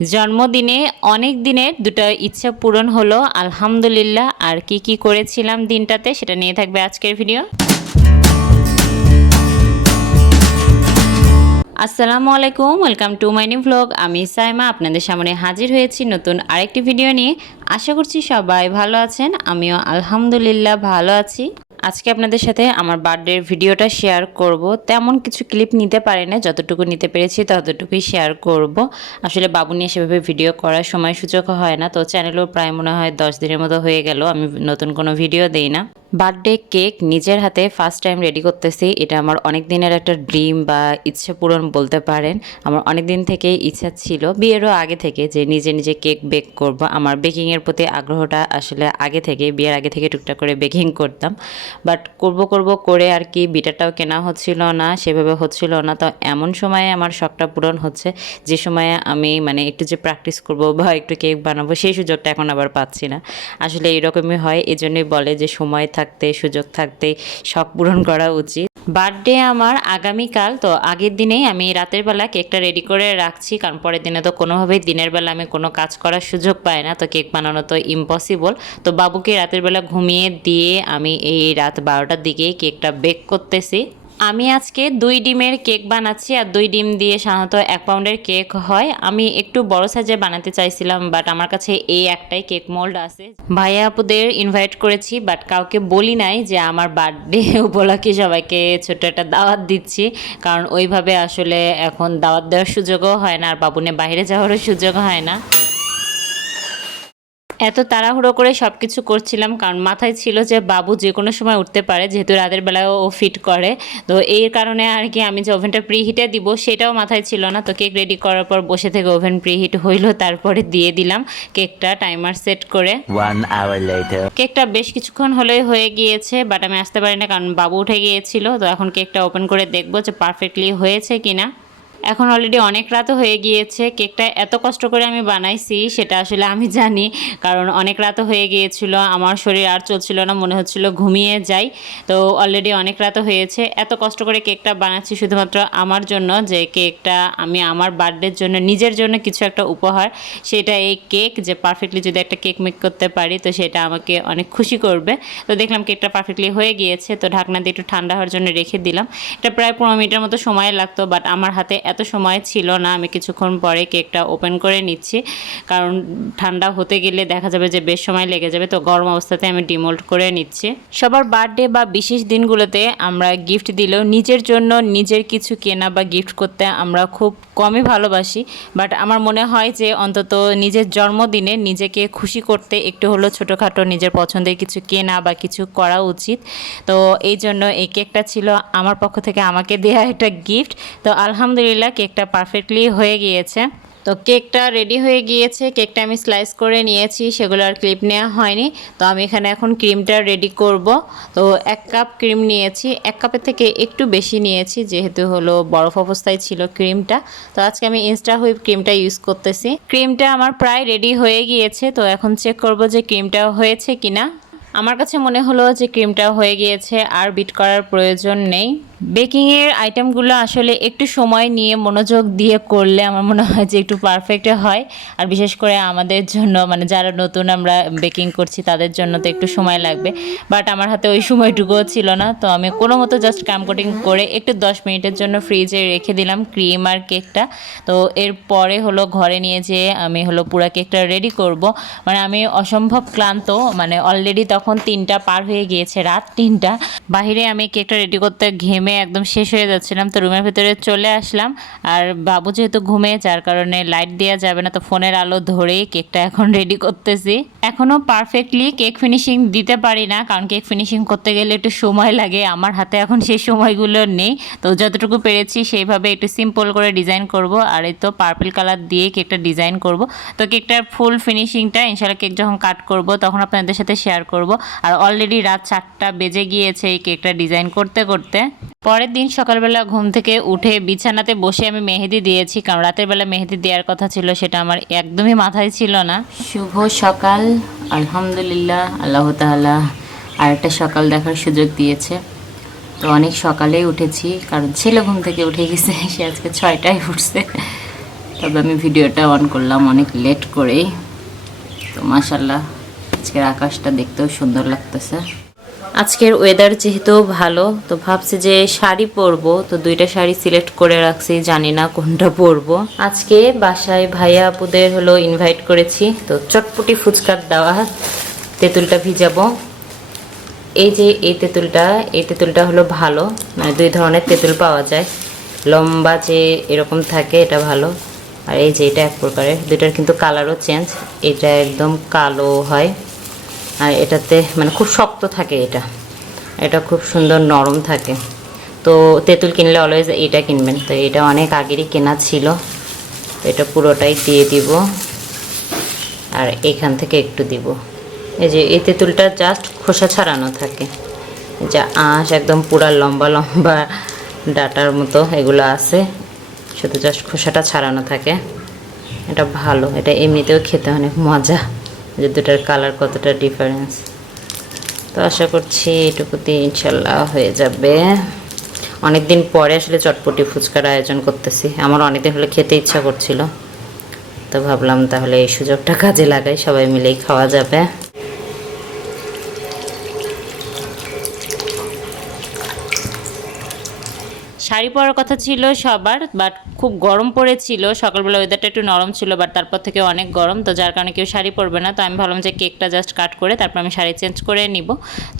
জন্মদিনে অনেক দিনের দুটো ইচ্ছা পূরণ হলো, আলহামদুলিল্লাহ। আর কি কি করেছিলাম দিনটাতে সেটা নিয়ে থাকবে আজকের ভিডিও। আসসালামু আলাইকুম, welcome to my new vlog আমি সাইমা, আপনাদের সামনে হাজির হয়েছি নতুন আরেকটি ভিডিও নিয়ে। আশা করছি সবাই ভালো আছেন, আমিও আলহামদুলিল্লাহ ভালো আছি। আজকে আপনাদের সাথে আমার বার্থডের ভিডিওটা শেয়ার করব। তেমন কিছু ক্লিপ নিতে পারি না যতটুকু নিতে পেরেছি ততটুকুই শেয়ার করব। আসলে বাবু নিয়ে সেভাবে ভিডিও করার সময় সুযোগ হয় না, তো চ্যানেলও প্রায় মনে হয় দশ দিনের মতো হয়ে গেল, আমি নতুন কোনো ভিডিও দেই না। বার্থডে কেক নিজের হাতে ফার্স্ট টাইম রেডি করতেছি। এটা আমার অনেক দিনের একটা ড্রিম বা ইচ্ছে পূরণ বলতে পারেন। আমার অনেক দিন থেকেই ইচ্ছা ছিল, বিয়েরও আগে থেকে যে নিজে নিজে কেক বেক করব। আমার বেকিংয়ের প্রতি আগ্রহটা আসলে আগে থেকে, বিয়ের আগে থেকে টুকটাক করে বেকিং করতাম। বাট করব করব করে আর কি বিটারটাও কেনা হচ্ছিল না, সেভাবে হচ্ছিল না। তো এমন সময়ে আমার শখটা পূরণ হচ্ছে। যে সময়ে আমি মানে একটু যে প্র্যাকটিস করব বা একটু কেক বানাবো, সেই সুযোগটা এখন আবার পাচ্ছি না। আসলে এরকমই হয়, এজন্যই বলে যে সময় থাকতে, সুযোগ থাকতে শখ পূরণ করা উচিত। বার্থডে আমার আগামীকাল, তো আগের দিনেই আমি রাতের বেলা কেকটা রেডি করে রাখছি, কারণ পরের দিনে তো কোনোভাবেই দিনের বেলা আমি কোনো কাজ করার সুযোগ পাই না, তো কেক বানানো তো ইম্পসিবল তো বাবুকে রাতের বেলা ঘুমিয়ে দিয়ে আমি এই রাত বারোটার দিকে কেকটা বেক করতেছি। আমি আজকে দুই ডিমের কেক বানাচ্ছি আর দুই ডিম দিয়ে সাধারণত এক পাউন্ডের কেক হয়। আমি একটু বড় সাইজে বানাতে চাইছিলাম বাট আমার কাছে এই একটাই কেক মোল্ড আছে। ভাইয়া আপুদের ইনভাইট করেছি বাট কাউকে বলি নাই যে আমার বার্থডে উপলক্ষে সবাইকে ছোট একটা দাওয়াত দিচ্ছি। কারণ ওইভাবে আসলে এখন দাওয়াত দেওয়ার সুযোগও হয় না, আর বাবুনে বাইরে যাওয়ারও সুযোগ হয় না। এত তাড়াহুড়ো করে সব কিছু করছিলাম কারণ মাথায় ছিল যে বাবু যে কোনো সময় উঠতে পারে যেহেতু রাতের বেলায় ও ফিট করে। তো এই কারণে আর কি আমি যে ওভেনটা প্রিহিটে দিব সেটাও মাথায় ছিল না। তো কেক রেডি করার পর বসে থেকে ওভেন প্রিহিট হইল তারপরে দিয়ে দিলাম কেকটা টাইমার সেট করে. কেকটা বেশ কিছুক্ষণ হলেই হয়ে গিয়েছে বাট আমি আসতে পারি না কারণ বাবু উঠে গিয়েছিল। তো এখন কেকটা ওপেন করে দেখব যে পারফেক্টলি হয়েছে কিনা। এখন অলরেডি অনেক রাতও হয়ে গিয়েছে, কেকটা এত কষ্ট করে আমি বানাইছি, সেটা আসলে আমি জানি, কারণ অনেক রাতও হয়ে গিয়েছিল, আমার শরীর আর চলছিল না, মনে হচ্ছিল ঘুমিয়ে যাই। তো অলরেডি অনেক রাতও হয়েছে, এত কষ্ট করে কেকটা বানাচ্ছি শুধুমাত্র আমার জন্য, যে কেকটা আমি আমার বার্থডের জন্য, নিজের জন্য কিছু একটা উপহার, সেটা এই কেক, যে পারফেক্টলি যদি একটা কেক মেক করতে পারি, তো সেটা আমাকে অনেক খুশি করবে। তো দেখলাম কেকটা পারফেক্টলি হয়ে গিয়েছে, তো ঢাকনা দিয়ে একটু ঠান্ডা হওয়ার জন্য রেখে দিলাম। এটা প্রায় পনেরো মিনিটের মতো সময় লাগতো বাট আমার হাতে এত সময় ছিল না, আমি কিছুক্ষণ পরে কেকটা ওপেন করে নিচ্ছি। কারণ ঠান্ডা হতে গেলে দেখা যাবে যে বেশ সময় লেগে যাবে, তো গরম অবস্থাতে আমি ডিমোল্ড করে নিচ্ছি। সবার বার্থডে বা বিশেষ দিনগুলোতে আমরা গিফট দিলেও নিজের জন্য নিজের কিছু কেনা বা গিফট করতে আমরা খুব কমই ভালোবাসি। বাট আমার মনে হয় যে অন্তত নিজের জন্মদিনে নিজেকে খুশি করতে একটু হলো ছোটোখাটো নিজের পছন্দের কিছু কেনা বা কিছু করা উচিত। তো এই জন্য এই কেকটা ছিল আমার পক্ষ থেকে আমাকে দেওয়া একটা গিফট তো আলহামদুলিল্লাহ কেকটা পারফেক্টলি হয়ে গিয়েছে। তো কেকটা রেডি হয়ে গিয়েছে। কেকটা আমি স্লাইস করে নিয়েছি, সেগুলো আর ক্লিপ নেওয়া হয়নি। তো আমি এখানে এখন ক্রিমটা রেডি করব। তো এক কাপ ক্রিম নিয়েছি। এক কাপের থেকে একটু বেশি নিয়েছি, যেহেতু হলো বরফ অবস্থায় ছিল ক্রিমটা তো আজকে আমি ইনস্টা হুইপ ক্রিমটা ইউজ করতেছি। ক্রিমটা আমার প্রায় রেডি হয়ে গিয়েছে। তো এখন চেক করব যে ক্রিমটা হয়েছে কিনা। আমার কাছে মনে হলো যে ক্রিমটা হয়ে গিয়েছে, আর বিট করার প্রয়োজন নেই। বেকিংয়ের আইটেমগুলো আসলে একটু সময় নিয়ে মনোযোগ দিয়ে করলে আমার মনে হয় যে একটু পারফেক্ট হয়। আর বিশেষ করে আমাদের জন্য মানে যারা নতুন আমরা বেকিং করছি, তাদের জন্য তো একটু সময় লাগবে। বাট আমার হাতে ওই সময়টুকুও ছিল না, তো আমি কোনো মতো জাস্ট কাম কোটিং করে একটু দশ মিনিটের জন্য ফ্রিজে রেখে দিলাম ক্রিম আর কেকটা তো এরপরে হলো ঘরে নিয়ে যেয়ে আমি হলো পুরো কেকটা রেডি করব। মানে আমি অসম্ভব ক্লান্ত মানে অলরেডি তখন তিনটা পার হয়ে গিয়েছে, রাত তিনটা। বাহিরে আমি কেকটা রেডি করতে ঘেমে একদম শেষ হয়ে যাচ্ছিলাম, তো রুমের ভেতরে চলে আসলাম। আর বাবু যেহেতু ঘুমে, যার কারণে লাইট দেওয়া যাবে না, তো ফোনের আলো ধরেই কেকটা এখন রেডি করতেছি। এখনও পারফেক্টলি কেক ফিনিশিং দিতে পারি না, কারণ কেক ফিনিশিং করতে গেলে একটু সময় লাগে। আমার হাতে এখন সেই সময়গুলো নেই, তো যতটুকু পেরেছি সেইভাবে একটু সিম্পল করে ডিজাইন করব। আর এই তো পার্পল কালার দিয়ে কেকটা ডিজাইন করব। তো কেকটার ফুল ফিনিশিংটা ইনশাল্লাহ কেক যখন কাট করব, তখন আপনাদের সাথে শেয়ার করব। আর অলরেডি রাত চারটা বেজে গিয়েছে এই কেকটা ডিজাইন করতে করতে। পরের দিন সকালবেলা ঘুম থেকে উঠে বিছানাতে বসে আমি মেহেদি দিয়েছি, কারণ রাতের বেলা মেহেদি দেওয়ার কথা ছিল, সেটা আমার একদমই মাথায় ছিল না। শুভ সকাল, আলহামদুলিল্লাহ, আল্লাহ তাআলা আর একটা সকাল দেখার সুযোগ দিয়েছে। তো অনেক সকালেই উঠেছি, কারণ ছেলে ঘুম থেকে উঠে গেছে, সে আজকে ছয়টায় উঠছে। তবে আমি ভিডিওটা অন করলাম অনেক লেট করেই। তো মাসাল্লাহ আজকের আকাশটা দেখতেও সুন্দর লাগতেছে। আজকের ওয়েদার যেহেতু ভালো, তো ভাবছি যে শাড়ি পরবো, তো দুইটা শাড়ি সিলেক্ট করে রাখছি, জানি না কোনটা পরবো। আজকে বাসায় ভাইয়া আপুদের হলো ইনভাইট করেছি, তো চটপটি ফুচকার দেওয়া, তেঁতুলটা ভিজাবো। এই যে এই তেঁতুলটা এই তেঁতুলটা হলো ভালো মানে দুই ধরনের তেঁতুল পাওয়া যায়। লম্বা যে এরকম থাকে, এটা ভালো। আর এই যে এটা এক প্রকারের, দুইটার কিন্তু কালারও চেঞ্জ এটা একদম কালো হয়। এটাতে মানে খুব শক্ত থাকে এটা। এটা খুব সুন্দর নরম থাকে। তো তেঁতুল কিনলে অলওয়েজ এটা কিনবেন। তো এটা অনেক আগেরই কেনা ছিল। এটা পুরোটাই দিয়ে দিব। আর এখান থেকে একটু দিব। এই যে এই তেঁতুলটা জাস্ট খোসা ছাড়ানো থাকে। যা আঁশ একদম পুরা লম্বা লম্বা ডাটার মতো এগুলো আছে। শুধু জাস্ট খোসাটা ছাড়ানো থাকে। এটা ভালো। এটা এমনিতেও খেতে অনেক মজা। যে দুটার কালার কতটা ডিফারেন্স তো আশা করছি এটুকুতে ইনশাল্লাহ হয়ে যাবে। অনেক দিন পরে আসলে চটপটি ফুচকার আয়োজন করতেছি। আমার অনেকদিন হলে খেতে ইচ্ছা করছিল। তো ভাবলাম তাহলে এই সুযোগটা কাজে লাগাই, সবাই মিলেই খাওয়া যাবে। শাড়ি পরার কথা ছিল সবার বাট খুব গরম পড়েছিল। সকালবেলা ওয়েদারটা একটু নরম ছিল বাট তারপর থেকে অনেক গরম, তো যার কারণে কেউ শাড়ি পরবে না। তো আমি ভাবলাম যে কেকটা জাস্ট কাট করে তারপর আমি শাড়ি চেঞ্জ করে নিব।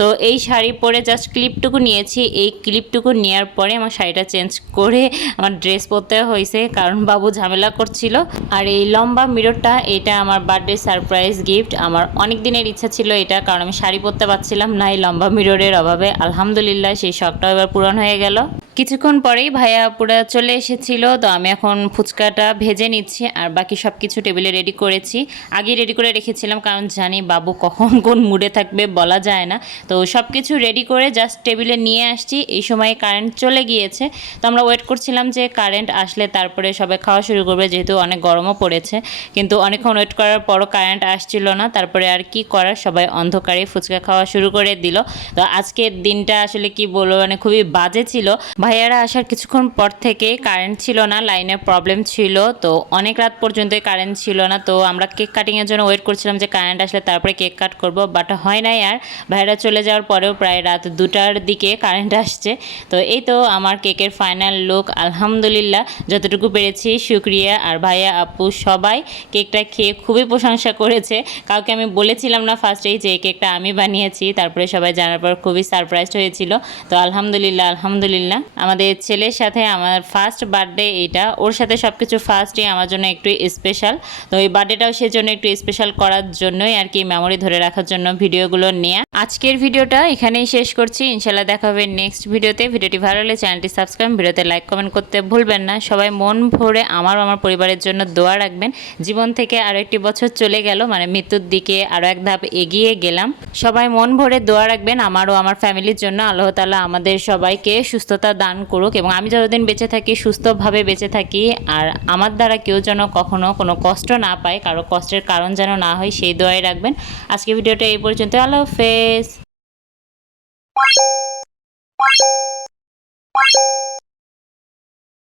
তো এই শাড়ি পরে জাস্ট ক্লিপটুকু নিয়েছি। এই ক্লিপটুকু নেওয়ার পরে আমার শাড়িটা চেঞ্জ করে আমার ড্রেস পরতে হয়েছে, কারণ বাবু ঝামেলা করছিল। আর এই লম্বা মিররটা এটা আমার বার্থডে সারপ্রাইজ গিফট আমার অনেক দিনের ইচ্ছা ছিল এটা, কারণ আমি শাড়ি পরতে পারছিলাম না এই লম্বা মিররের অভাবে। আলহামদুলিল্লাহ, সেই শখটাও এবার পূরণ হয়ে গেল। কিছুক্ষণ পরেই ভাইয়া পুরা চলে এসেছিল, তো আমি এখন ফুচকাটা ভেজে নিচ্ছি আর বাকি সব কিছু টেবিলে রেডি করেছি। আগে রেডি করে রেখেছিলাম, কারণ জানি বাবু কখন কোন মুডে থাকবে, বলা যায় না। তো সব কিছু রেডি করে জাস্ট টেবিলে নিয়ে আসছি, এই সময় কারেন্ট চলে গিয়েছে। তো আমরা ওয়েট করছিলাম যে কারেন্ট আসলে তারপরে সবাই খাওয়া শুরু করবে, যেহেতু অনেক গরমও পড়েছে। কিন্তু অনেকক্ষণ ওয়েট করার পরও কারেন্ট আসছিল না, তারপরে আর কি করার, সবাই অন্ধকারে ফুচকা খাওয়া শুরু করে দিল। তো আজকের দিনটা আসলে কি বলব মানে খুবই বাজে ছিল। ভাইয়ারা আসার কিছুক্ষণ পর থেকে কারেন্ট ছিল না লাইনের প্রবলেম ছিল। তো অনেক রাত পর্যন্ত কারেন্ট ছিল না। তো আমরা কেক কাটিংয়ের জন্য ওয়েট করছিলাম যে কারেন্ট আসলে তারপরে কেক কাট করব বাট হয় নাই আর। ভাইয়ারা চলে যাওয়ার পরেও প্রায় রাত দুটার দিকে কারেন্ট আসছে। তো এই তো আমার কেকের ফাইনাল লুক আলহামদুলিল্লাহ, যতটুকু পেরেছি, শুক্রিয়া। আর ভাইয়া, আপু, সবাই কেকটা খেয়ে খুবই প্রশংসা করেছে। কাউকে আমি বলেছিলাম না ফার্স্টেই যে এই কেকটা আমি বানিয়েছি। তারপরে সবাই জানার পর খুবই সারপ্রাইজড হয়েছিল। তো আলহামদুলিল্লাহ আলহামদুলিল্লাহ। আমাদের ছেলের সাথে আমার ফার্স্ট বার্থডে এটা ওর সাথে সব কিছু ফার্স্টই আমার জন্য একটু স্পেশাল তো ওই বার্থডেটাও সেজন্য একটু স্পেশাল করার জন্যই আর কি মেমোরি ধরে রাখার জন্য ভিডিওগুলো নেয়া। আজকের ভিডিওটা এখানেই শেষ করছি। ইনশাল্লাহ দেখা হবে নেক্সট ভিডিওতে। ভিডিওটি ভালো লাগলে চ্যানেলটি সাবস্ক্রাইব ভিডিওতে লাইক কমেন্ট করতে ভুলবেন না। সবাই মন ভরে আমার আমার পরিবারের জন্য দোয়া রাখবেন। জীবন থেকে আরও একটি বছর চলে গেল মানে মৃত্যুর দিকে আরও এক ধাপ এগিয়ে গেলাম। সবাই মন ভরে দোয়া রাখবেন আমারও আমার ফ্যামিলির জন্য। আল্লাহ তালা আমাদের সবাইকে সুস্থতা দান করুক এবং আমি যতদিন বেঁচে থাকি, সুস্থভাবে বেঁচে থাকি। আর আমার দ্বারা কেউ যেন কখনো কোনো কষ্ট না পায়, কারও কষ্টের কারণ যেন না হয়, সেই দোয়াই রাখবেন। আজকে ভিডিওটা এই পর্যন্ত আল্লাহ হাফেজ